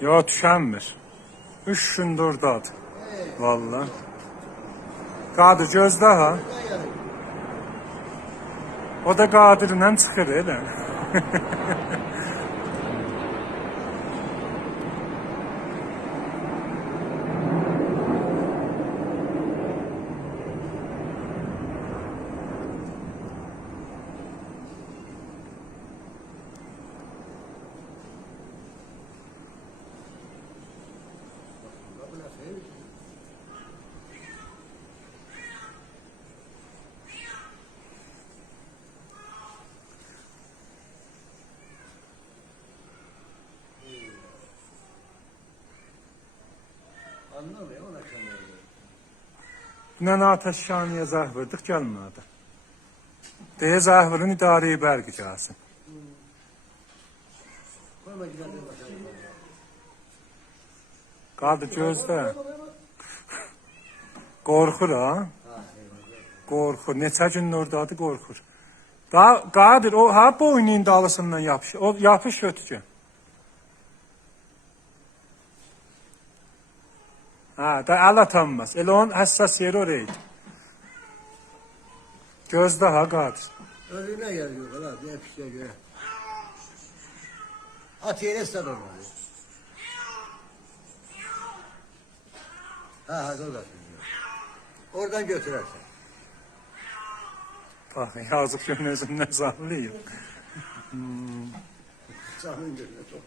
Yo, tüşənmir. 3 gündür oradadır. Vallahi. Qadir gözdə ha. O da Qadirlə çıxır elə. Anlamıyor, ona kanıyor. Dünən Ateşşaniyə zəh verdik, gəlmədi. Deyə zəh verin, idarəyə bərqi gəlsin. Koyma gidelim bakalım. Qadir gözdə. Qorxur ha. Qorxur. Neçə gün oradadır, qorxur. Qadir, o ha boynunun dalısından yapış. O yapış götürəcək. Ha, da əl atanmaz. Elə onun həssas yeri oraydı. Gözdə ha, Qadir. Önüne geliyor falan, ne pişe göre. At yere sar onları. Ha, o da. Oradan götürersen. Bak, yazık gün özündən zahlayıb. Sağın gözüne çok.